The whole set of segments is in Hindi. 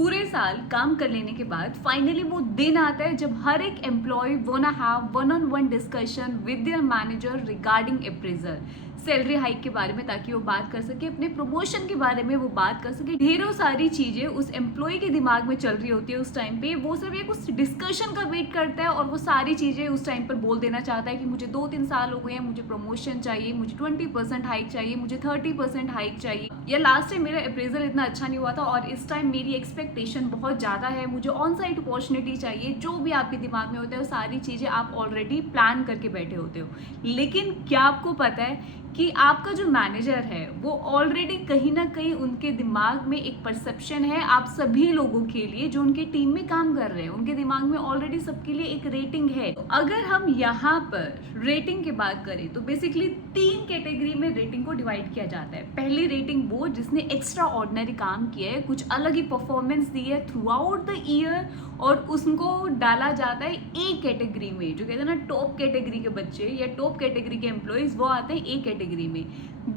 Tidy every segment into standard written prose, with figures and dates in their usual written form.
पूरे साल काम कर लेने के बाद फाइनली वो दिन आता है जब हर एक employee wanna have one on one discussion with their manager regarding appraisal, salary hike के बारे में, ताकि वो बात कर सके, अपने प्रमोशन के बारे में वो बात कर सके। ढेरों सारी चीजें उस एम्प्लॉय के दिमाग में चल रही होती है उस टाइम पे। वो सब एक उस डिस्कशन का वेट करता है और वो सारी चीजें उस टाइम पर बोल देना चाहता है कि मुझे 2-3 साल हो गए हैं, मुझे प्रमोशन चाहिए, मुझे 20% हाइक चाहिए, मुझे 30% हाइक चाहिए, या लास्ट टाइम मेरा अप्रेजल इतना अच्छा नहीं हुआ था और इस टाइम मेरी एक्सपेक्टेशन बहुत ज़्यादा है, मुझे ऑन साइट अपॉर्चुनिटी चाहिए। जो भी आपके दिमाग में होता है वो सारी चीज़ें आप ऑलरेडी प्लान करके बैठे होते हो। लेकिन क्या आपको पता है कि आपका जो मैनेजर है वो ऑलरेडी कहीं ना कहीं उनके दिमाग में एक परसेप्शन है आप सभी लोगों के लिए जो उनके टीम में काम कर रहे हैं, उनके दिमाग में ऑलरेडी सबके लिए एक रेटिंग है। तो अगर हम यहाँ पर रेटिंग की बात करें तो बेसिकली 3 कैटेगरी में रेटिंग को डिवाइड किया जाता है। पहली रेटिंग वो जिसने एक्स्ट्रा ऑर्डिनरी काम किया है, कुछ अलग ही परफॉर्मेंस दी है थ्रू आउट द ईयर, और उसको डाला जाता है ए कैटेगरी में। जो कहते हैं ना टॉप कैटेगरी के बच्चे या टॉप कैटेगरी के एम्प्लॉयज, वो आते हैं ए कैटेगरी में।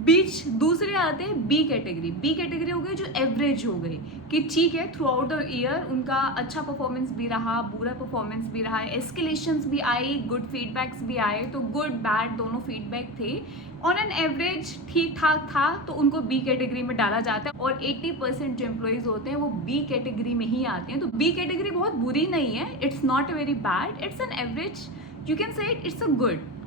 बीच दूसरे आते हैं बी कैटेगरी। बी कैटेगरी हो गई जो एवरेज हो गई, कि ठीक है थ्रू आउट द ईयर उनका अच्छा परफॉर्मेंस भी रहा, बुरा परफॉर्मेंस भी रहा, एस्केलेशंस भी आई, गुड फीडबैक्स भी आए, तो गुड बैड दोनों फीडबैक थे। ऑन एन एवरेज ठीक ठाक था तो उनको बी कैटेगरी में डाला जाता है। और 80% जो एम्प्लॉयज होते हैं वो बी कैटेगरी में ही आते हैं। तो बी कैटेगरी बहुत बुरी नहीं है, it's not very bad, it's an average, you can say it's a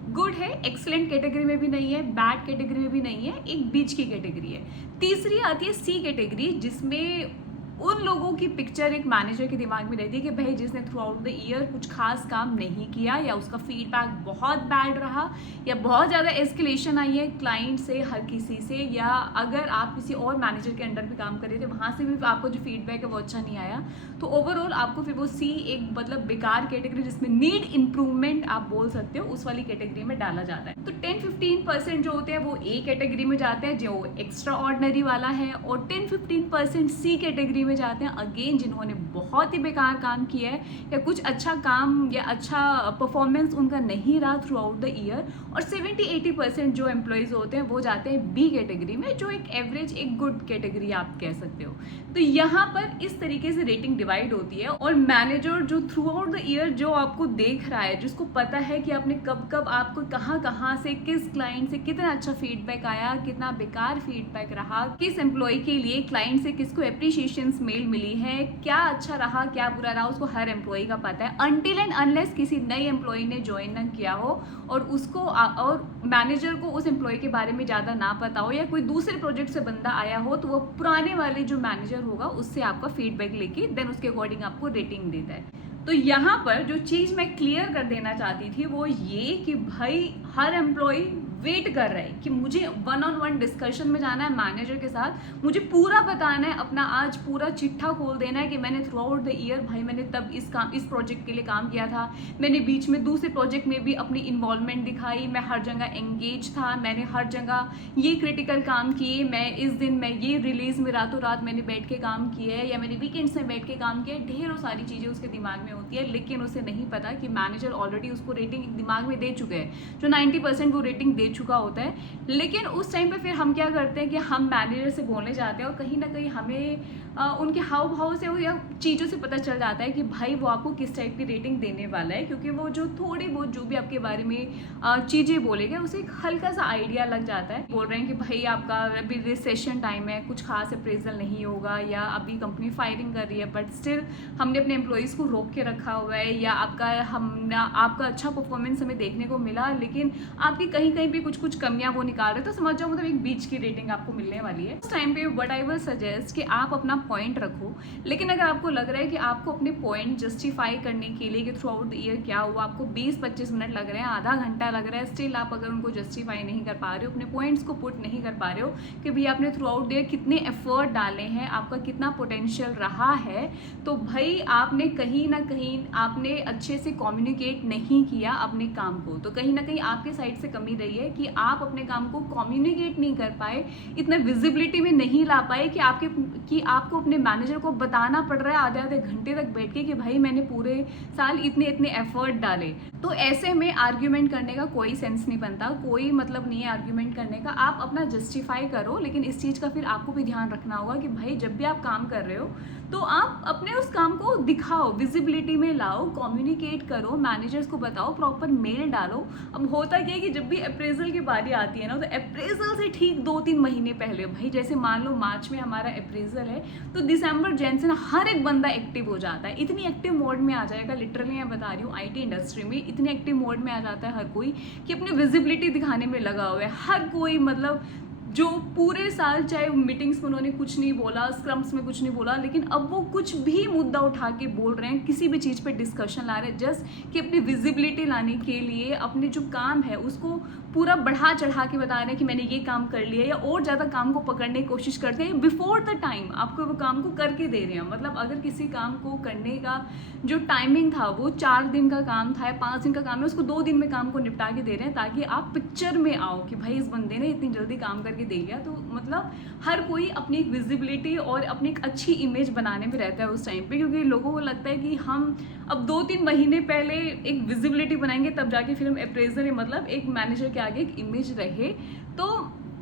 good है। एक्सीलेंट कैटेगरी में भी नहीं है, बैड कैटेगरी में भी नहीं है, एक बीच की कैटेगरी है। तीसरी आती है सी कैटेगरी, जिसमें उन लोगों की पिक्चर एक मैनेजर के दिमाग में रहती है कि भाई जिसने थ्रू आउट द ईयर कुछ खास काम नहीं किया, या उसका फीडबैक बहुत बैड रहा, या बहुत ज़्यादा एस्केलेशन आई है क्लाइंट से, हर किसी से, या अगर आप किसी और मैनेजर के अंडर भी काम कर रहे थे वहाँ से भी आपको जो फीडबैक है वो अच्छा नहीं आया, तो ओवरऑल आपको फिर वो सी एक मतलब बेकार कैटेगरी जिसमें नीड इम्प्रूवमेंट आप बोल सकते हो, उस वाली कैटेगरी में डाला जाता है। तो 10-15% जो होते हैं वो ए कैटेगरी में जाते हैं जो एक्स्ट्रा ऑर्डिनरी वाला है, और 10-15% सी कैटेगरी में जाते हैं अगेन जिन्होंने बहुत ही बेकार काम किया है, या कुछ अच्छा काम या अच्छा परफॉर्मेंस उनका नहीं रहा थ्रू आउट द ईयर। और 70-80% जो एम्प्लॉयज होते हैं वो जाते हैं बी कैटेगरी में, जो एक एवरेज एक गुड कैटेगरी आप कह सकते हो। तो यहाँ पर इस तरीके से रेटिंग डिवाइड होती है। और मैनेजर जो थ्रू आउट द ईयर जो आपको देख रहा है, जिसको पता है कि आपने कब कब आपको कहाँ से किस क्लाइंट से कितना अच्छा फीडबैक आया, कितना बेकार फीडबैक रहा, किस एम्प्लॉय के लिए क्लाइंट से किसको एप्रिशिएशन मेल मिली है, क्या अच्छा रहा क्या बुरा रहा, उसको हर एम्प्लॉय का पता है। अनटिल एंड अनलेस किसी नए एम्प्लॉय ने ज्वाइन न किया हो और उसको और मैनेजर को उस एम्प्लॉय के बारे में ज़्यादा ना पता हो, या कोई दूसरे प्रोजेक्ट से बंदा आया हो, तो वो पुराने वाले जो मैनेजर होगा उससे आपका फीडबैक लेके देन उसके अकॉर्डिंग आपको रेटिंग देता है। तो यहाँ पर जो चीज़ मैं क्लियर कर देना चाहती थी वो ये कि भाई हर एम्प्लॉय वेट कर रहे हैं कि मुझे वन ऑन वन डिस्कशन में जाना है मैनेजर के साथ, मुझे पूरा बताना है, अपना आज पूरा चिट्ठा खोल देना है कि मैंने थ्रू आउट द ईयर भाई मैंने तब इस प्रोजेक्ट के लिए काम किया था, मैंने बीच में दूसरे प्रोजेक्ट में भी अपनी इन्वॉल्वमेंट दिखाई, मैं हर जगह एंगेज था, मैंने हर जगह ये क्रिटिकल काम किए, मैं इस दिन मैं ये रिलीज में रातों रात मैंने बैठ के काम किया है, या मैंने वीकेंड्स में बैठ के काम किया है। ढेरों सारी चीज़ें उसके दिमाग में होती है, लेकिन उसे नहीं पता कि मैनेजर ऑलरेडी उसको रेटिंग दिमाग में दे चुके हैं, जो 90% वो रेटिंग दे चुका होता है। लेकिन उस टाइम पे फिर हम क्या करते हैं कि हम मैनेजर से बोलने जाते हैं और कहीं ना कहीं हमें उनके हाव भाव से या चीज़ों से पता चल जाता है कि भाई वो आपको किस टाइप की रेटिंग देने वाला है, क्योंकि वो जो थोड़ी बहुत जो भी आपके बारे में चीज़ें बोलेगा उसे एक हल्का सा आइडिया लग जाता है। बोल रहे हैं कि भाई आपका अभी रिसेशन टाइम है, कुछ खास अप्रेजल नहीं होगा, या अभी कंपनी फायरिंग कर रही है बट स्टिल हमने अपने एम्प्लॉयज़ को रोक के रखा हुआ है, या आपका अच्छा परफॉर्मेंस हमें देखने को मिला लेकिन आपकी कहीं कहीं भी कुछ कमियां वो निकाल रहे, तो समझ जाओ मतलब एक बीच की रेटिंग आपको मिलने वाली है। उस टाइम पे व्हाट आई विल सजेस्ट कि आप अपना पॉइंट रखो, लेकिन अगर आपको लग रहा है कि आपको अपने पॉइंट जस्टिफाई करने के लिए कि थ्रू आउट द ईयर क्या हुआ, आपको 20-25 मिनट लग रहे हैं, आधा घंटा लग रहा है, स्टिल आप अगर उनको जस्टिफाई नहीं कर पा रहे हो, अपने पॉइंट्स को पुट नहीं कर पा रहे हो कि भाई आपने थ्रू आउट द ईयर कितने एफर्ट डाले हैं, आपका कितना पोटेंशियल रहा है, तो भाई आपने कहीं ना कहीं आपने अच्छे से कम्युनिकेट नहीं किया अपने काम को। तो कहीं ना कहीं आपके साइड से कमी रही है कि आप अपने काम को कम्युनिकेट नहीं कर पाए, इतना विजिबिलिटी में नहीं ला पाए कि आपको अपने मैनेजर को बताना पड़ रहा है आधे आधे घंटे तक बैठ के कि भाई मैंने पूरे साल इतने इतने एफर्ट डाले। तो ऐसे में आर्ग्यूमेंट करने का कोई सेंस नहीं बनता, कोई मतलब नहीं है आर्ग्यूमेंट करने का। आप अपना जस्टिफाई करो, लेकिन इस चीज़ का फिर आपको भी ध्यान रखना होगा कि भाई जब भी आप काम कर रहे हो तो आप अपने उस काम को दिखाओ, विजिबिलिटी में लाओ, कम्युनिकेट करो, मैनेजर्स को बताओ, प्रॉपर मेल डालो। अब होता क्या है कि जब भी अप्रेजल की बारी आती है ना, तो अप्रेजल से ठीक 2-3 महीने पहले, भाई जैसे मान लो मार्च में हमारा अप्रेजल है, तो दिसंबर जैन से ना हर एक बंदा एक्टिव हो जाता है, इतनी एक्टिव मोड में आ जाएगा, लिटरली मैं बता रही हूँ, IT इंडस्ट्री में इतनी एक्टिव मोड में आ जाता है हर कोई कि अपनी विजिबिलिटी दिखाने में लगा हुआ है हर कोई। मतलब जो पूरे साल चाहे मीटिंग्स में उन्होंने कुछ नहीं बोला, स्क्रम्स में कुछ नहीं बोला, लेकिन अब वो कुछ भी मुद्दा उठा के बोल रहे हैं, किसी भी चीज़ पे डिस्कशन ला रहे हैं, जस्ट कि अपनी विजिबिलिटी लाने के लिए अपने जो काम है उसको पूरा बढ़ा चढ़ा के बता रहे हैं कि मैंने ये काम कर लिया, या और ज़्यादा काम को पकड़ने की कोशिश करते हैं बिफोर द टाइम, आपको वो काम को करके दे रहे हैं। मतलब अगर किसी काम को करने का जो टाइमिंग था वो 4 दिन का काम था या 5 दिन का काम है, उसको 2 दिन में काम को निपटा के दे रहे हैं, ताकि आप पिक्चर में आओ कि भाई इस बंदे ने इतनी जल्दी काम करके दे लिया। तो मतलब हर कोई अपनी एक विजिबिलिटी और अपनी एक अच्छी इमेज बनाने में रहता है उस टाइम पे, क्योंकि लोगों को लगता है कि हम अब 2-3 महीने पहले एक विजिबिलिटी बनाएंगे तब जाके फिर हम अप्रेजल, मतलब एक मैनेजर के आगे एक इमेज रहे। तो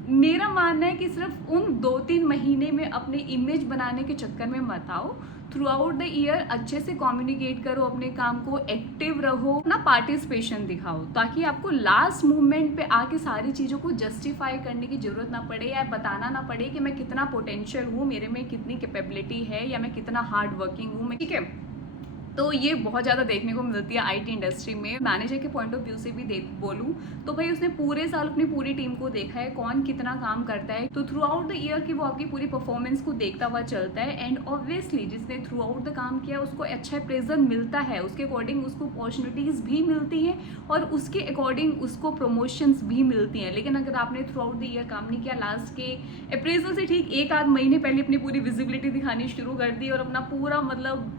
मेरा मानना है कि सिर्फ उन 2-3 महीने में अपने इमेज बनाने के चक्कर में मत आओ, थ्रू आउट द ईयर अच्छे से कम्युनिकेट करो, अपने काम को एक्टिव रहो, अपना पार्टिसिपेशन दिखाओ, ताकि आपको लास्ट मूवमेंट पे आके सारी चीज़ों को जस्टिफाई करने की ज़रूरत ना पड़े, या बताना ना पड़े कि मैं कितना पोटेंशियल हूँ, मेरे में कितनी कैपेबिलिटी है, या मैं कितना हार्ड वर्किंग हूँ। ठीक है, तो ये बहुत ज़्यादा देखने को मिलती है IT इंडस्ट्री में। मैनेजर के पॉइंट ऑफ व्यू से भी बोलूँ तो भाई उसने पूरे साल अपनी पूरी टीम को देखा है, कौन कितना काम करता है, तो थ्रू आउट द ईयर की वो आपकी पूरी परफॉर्मेंस को देखता हुआ चलता है। एंड ऑब्वियसली जिसने थ्रू आउट द काम किया उसको अच्छा प्रेजर मिलता है, उसके अकॉर्डिंग उसको अपॉर्चुनिटीज़ भी मिलती हैं और उसके अकॉर्डिंग उसको प्रमोशंस भी मिलती हैं। लेकिन अगर आपने थ्रू आउट द ईयर काम नहीं किया, लास्ट के अप्रेजल से ठीक 1-8 महीने पहले अपनी पूरी विजिबिलिटी दिखानी शुरू कर दी और अपना पूरा मतलब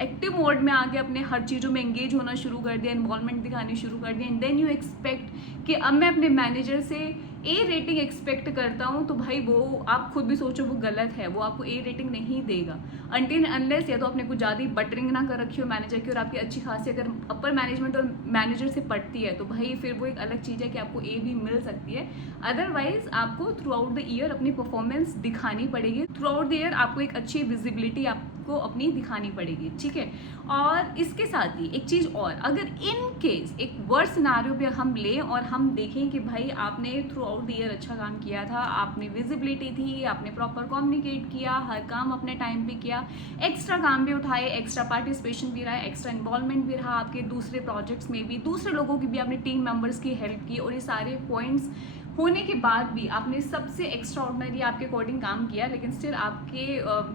एक्टिव मोड में आके अपने हर चीज़ों में एंगेज होना शुरू कर दिया, इन्वॉल्वमेंट दिखानी शुरू कर दिया, एंड देन यू एक्सपेक्ट कि अब मैं अपने मैनेजर से A रेटिंग एक्सपेक्ट करता हूँ, तो भाई वो आप खुद भी सोचो वो गलत है, वो आपको A रेटिंग नहीं देगा अनटिल अनलेस या तो आपने कुछ ज़्यादा बटरिंग ना कर रखी हो मैनेजर की और आपकी अच्छी खासी अगर अपर मैनेजमेंट और मैनेजर से पड़ती है, तो भाई फिर वो एक अलग चीज़ है कि आपको A भी मिल सकती है। अदरवाइज आपको थ्रू आउट द ईयर अपनी परफॉर्मेंस दिखानी पड़ेगी, थ्रू आउट द ईयर आपको एक अच्छी विजिबिलिटी आपको अपनी दिखानी पड़ेगी। ठीक है, और इसके साथ ही एक चीज़ और, अगर इन केस एक वर्स्ट सिनारियो पे हम लें और हम देखें कि भाई आपने थ्रू आउट द ईयर अच्छा काम किया था, आपने विजिबिलिटी थी, आपने प्रॉपर कम्युनिकेट किया, हर काम अपने टाइम पे किया, एक्स्ट्रा काम भी उठाए, एक्स्ट्रा पार्टिसिपेशन भी रहा, एक्स्ट्रा इन्वॉल्वमेंट भी रहा आपके दूसरे प्रोजेक्ट्स में भी, दूसरे लोगों की भी आपने टीम मेंबर्स की हेल्प की, और ये सारे पॉइंट्स होने के बाद भी आपने सबसे एक्स्ट्रा ऑर्डिनरी आपके अकॉर्डिंग काम किया, लेकिन स्टिल आपके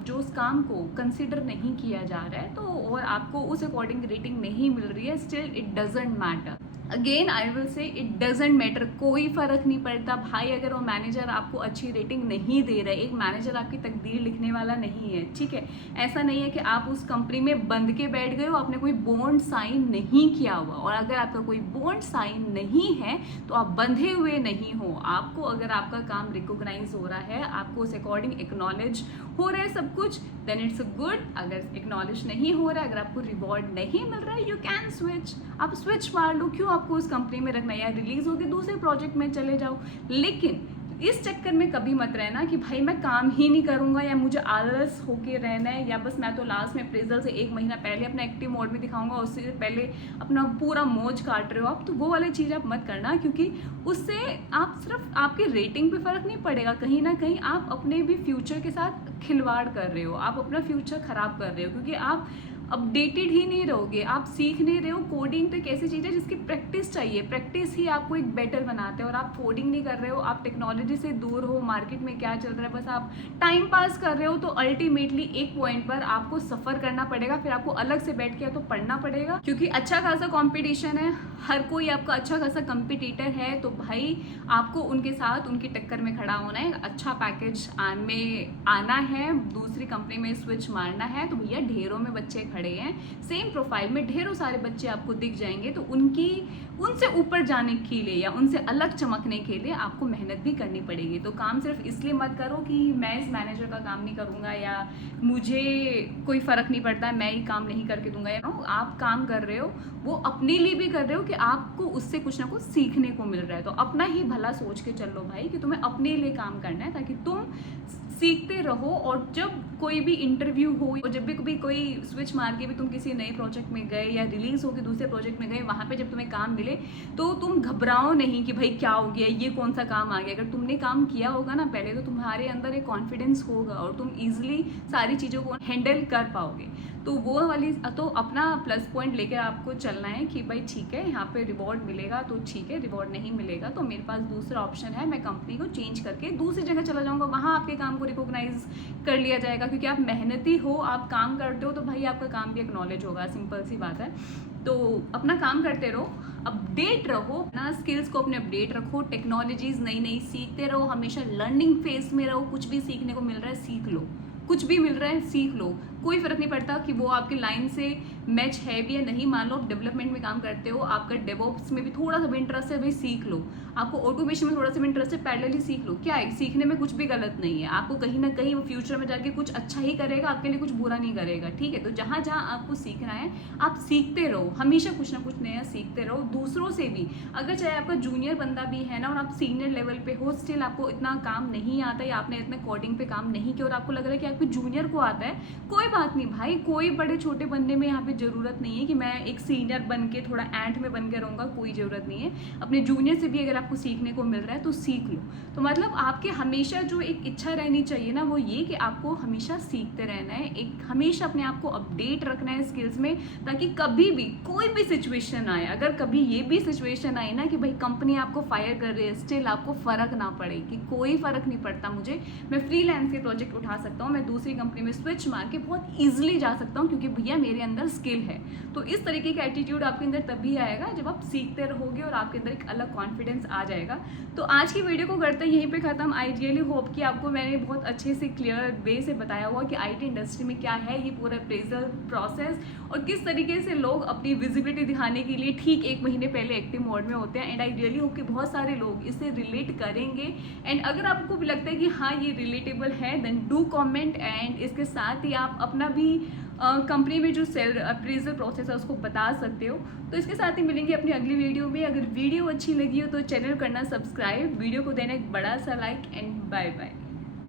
जो उस काम को कंसिडर नहीं किया जा रहा है, तो और आपको उस अकॉर्डिंग रेटिंग नहीं मिल रही है, still it doesn't matter. Again I will say it doesn't matter, कोई फ़र्क नहीं पड़ता भाई अगर वो मैनेजर आपको अच्छी रेटिंग नहीं दे रहा है। एक मैनेजर आपकी तकदीर लिखने वाला नहीं है, ठीक है। ऐसा नहीं है कि आप उस कंपनी में बंद के बैठ गए हो, आपने कोई बॉन्ड साइन नहीं किया हुआ, और अगर आपका कोई बॉन्ड साइन नहीं है तो आप बंधे हुए नहीं हो। आपको अगर आपका काम रिकॉग्नाइज हो रहा है, आपको उस अकॉर्डिंग एक्नॉलेज हो रहा है सब कुछ, देन इट्स गुड। अगर एक्नॉलेज नहीं हो रहा है, अगर आपको रिवॉर्ड नहीं मिल रहा है, यू कैन स्विच, आप स्विच मार लो। क्यों आपको उस कंपनी में रखना है, या रिलीज होकर दूसरे प्रोजेक्ट में चले जाओ। लेकिन इस चक्कर में कभी मत रहना कि भाई मैं काम ही नहीं करूंगा, या मुझे आलस होके रहना है, या बस मैं तो लास्ट में अप्रेजल से 1 महीना पहले अपना एक्टिव मोड में दिखाऊंगा, उससे पहले अपना पूरा मौज काट रहे हो आप। तो वो वाली चीज़ आप मत करना, क्योंकि उससे आप सिर्फ आपकी रेटिंग पे फर्क नहीं पड़ेगा, कहीं ना कहीं आप अपने भी फ्यूचर के साथ खिलवाड़ कर रहे हो, आप अपना फ्यूचर खराब कर रहे हो, क्योंकि आप अपडेटेड ही नहीं रहोगे, आप सीख नहीं रहे हो। कोडिंग तो एक ऐसी चीज़ है जिसकी प्रैक्टिस चाहिए, प्रैक्टिस ही आपको एक बेटर बनाते हैं, और आप कोडिंग नहीं कर रहे हो, आप टेक्नोलॉजी से दूर हो, मार्केट में क्या चल रहा है बस आप टाइम पास कर रहे हो, तो अल्टीमेटली एक पॉइंट पर आपको सफ़र करना पड़ेगा, फिर आपको अलग से बैठ के तो पढ़ना पड़ेगा, क्योंकि अच्छा खासा कॉम्पिटिशन है, हर कोई आपका अच्छा खासा कंपिटिटर है। तो भाई आपको उनके साथ उनकी टक्कर में खड़ा होना है, अच्छा पैकेज में आना है, दूसरी कंपनी में स्विच मारना है, तो भैया ढेरों में बच्चे खड़े खड़े हैं, सेम प्रोफाइल में ढेरों सारे बच्चे आपको दिख जाएंगे, तो उनसे ऊपर जाने के लिए या उनसे अलग चमकने के लिए आपको मेहनत भी करनी पड़ेगी। तो काम सिर्फ इसलिए मत करो कि मैं इस मैनेजर का काम नहीं करूँगा या मुझे कोई फ़र्क नहीं पड़ता है, मैं ही काम नहीं करके दूंगा, या आप काम कर रहे हो वो अपने लिए भी कर रहे हो कि आपको उससे कुछ ना कुछ सीखने को मिल रहा है। तो अपना ही भला सोच के चल लो भाई कि तुम्हें अपने लिए काम करना है, ताकि तुम सीखते रहो। और जब कोई भी इंटरव्यू हो और जब भी कभी कोई स्विच मार के भी तुम किसी नए प्रोजेक्ट में गए या रिलीज होकर दूसरे प्रोजेक्ट में गए, वहाँ पे जब तुम्हें काम मिले तो तुम घबराओ नहीं कि भाई क्या हो गया, ये कौन सा काम आ गया। अगर तुमने काम किया होगा ना पहले, तो तुम्हारे अंदर एक कॉन्फिडेंस होगा और तुम ईजिली सारी चीज़ों को हैंडल कर पाओगे। तो वो वाली तो अपना प्लस पॉइंट लेकर आपको चलना है कि भाई ठीक है, यहाँ पे रिवॉर्ड मिलेगा तो ठीक है, रिवॉर्ड नहीं मिलेगा तो मेरे पास दूसरा ऑप्शन है, मैं कंपनी को चेंज करके दूसरी जगह चला जाऊँगा, वहाँ आपके काम को रिकॉग्नाइज कर लिया जाएगा। क्योंकि आप मेहनती हो, आप काम करते हो, तो भाई आपका काम भी एक्नॉलेज होगा, सिंपल सी बात है। तो अपना काम करते रहो, अपडेट रहो, अपना स्किल्स को अपने अपडेट रखो, टेक्नोलॉजीज नई नई सीखते रहो, हमेशा लर्निंग फेज में रहो। कुछ भी सीखने को मिल रहा है सीख लो, कुछ भी मिल रहा है सीख लो, कोई फर्क नहीं पड़ता कि वो आपके लाइन से मैच है भी या नहीं। मान लो आप डेवलपमेंट में काम करते हो, आपका डेवऑप्स में भी थोड़ा सा भी इंटरेस्ट है, भाई सीख लो। आपको ऑटोमेशन में थोड़ा सा भी इंटरेस्ट है, पैरेलली सीख लो। क्या है, सीखने में कुछ भी गलत नहीं है। आपको कहीं ना कहीं वो फ्यूचर में जाके कुछ अच्छा ही करेगा, आपके लिए कुछ बुरा नहीं करेगा, ठीक है। तो जहाँ जहाँ आपको सीखना है आप सीखते रहो, हमेशा कुछ ना कुछ नया सीखते रहो। दूसरों से भी, अगर चाहे आपका जूनियर बंदा भी है ना और आप सीनियर लेवल पे हो, स्टिल आपको इतना काम नहीं आता या आपने इतना कोडिंग पे काम नहीं किया और आपको लग रहा है कि आपके जूनियर को आता है, कोई बात नहीं भाई, कोई बड़े छोटे बनने में यहाँ पे जरूरत नहीं है कि मैं एक सीनियर बन के थोड़ा एंड में बन के रहूँगा, कोई ज़रूरत नहीं है। अपने जूनियर से भी अगर आपको सीखने को मिल रहा है तो सीख लो। तो मतलब आपके हमेशा जो एक इच्छा रहनी चाहिए ना, वो ये कि आपको हमेशा सीखते रहना है, एक हमेशा अपने आप को अपडेट रखना है स्किल्स में, ताकि कभी भी कोई भी सिचुएशन आए, अगर कभी ये भी सिचुएशन आए ना कि भाई कंपनी आपको फायर कर रही है, स्टिल आपको फ़र्क ना पड़े कि कोई फ़र्क नहीं पड़ता मुझे, मैं फ्रीलांस के प्रोजेक्ट उठा सकता हूँ, मैं दूसरी कंपनी में स्विच मार के बहुत ईजिली जा सकता हूँ, क्योंकि भैया मेरे अंदर स्किल है। तो इस तरीके का एटीट्यूड आपके अंदर तभी आएगा जब आप सीखते रहोगे और आपके अंदर एक अलग कॉन्फिडेंस आ जाएगा। तो आज की वीडियो को करते हैं यहीं पे ख़त्म। आई रियली होप कि आपको मैंने बहुत अच्छे से क्लियर वे से बताया हुआ कि आईटी इंडस्ट्री में क्या है ये पूरा अप्रेजल प्रोसेस और किस तरीके से लोग अपनी विजिबिलिटी दिखाने के लिए ठीक 1 महीने पहले एक्टिव मोड में होते हैं। एंड आई रियली होप कि बहुत सारे लोग इससे रिलेट करेंगे। एंड अगर आपको भी लगता है कि हाँ ये रिलेटेबल है, देन डू कॉमेंट। एंड इसके साथ ही आप अपना भी कंपनी में जो सेल अप्रेजल प्रोसेस है उसको बता सकते हो। तो इसके साथ ही मिलेंगे अपनी अगली वीडियो में। अगर वीडियो अच्छी लगी हो तो चैनल करना सब्सक्राइब, वीडियो को देना एक बड़ा सा लाइक, एंड बाय बाय।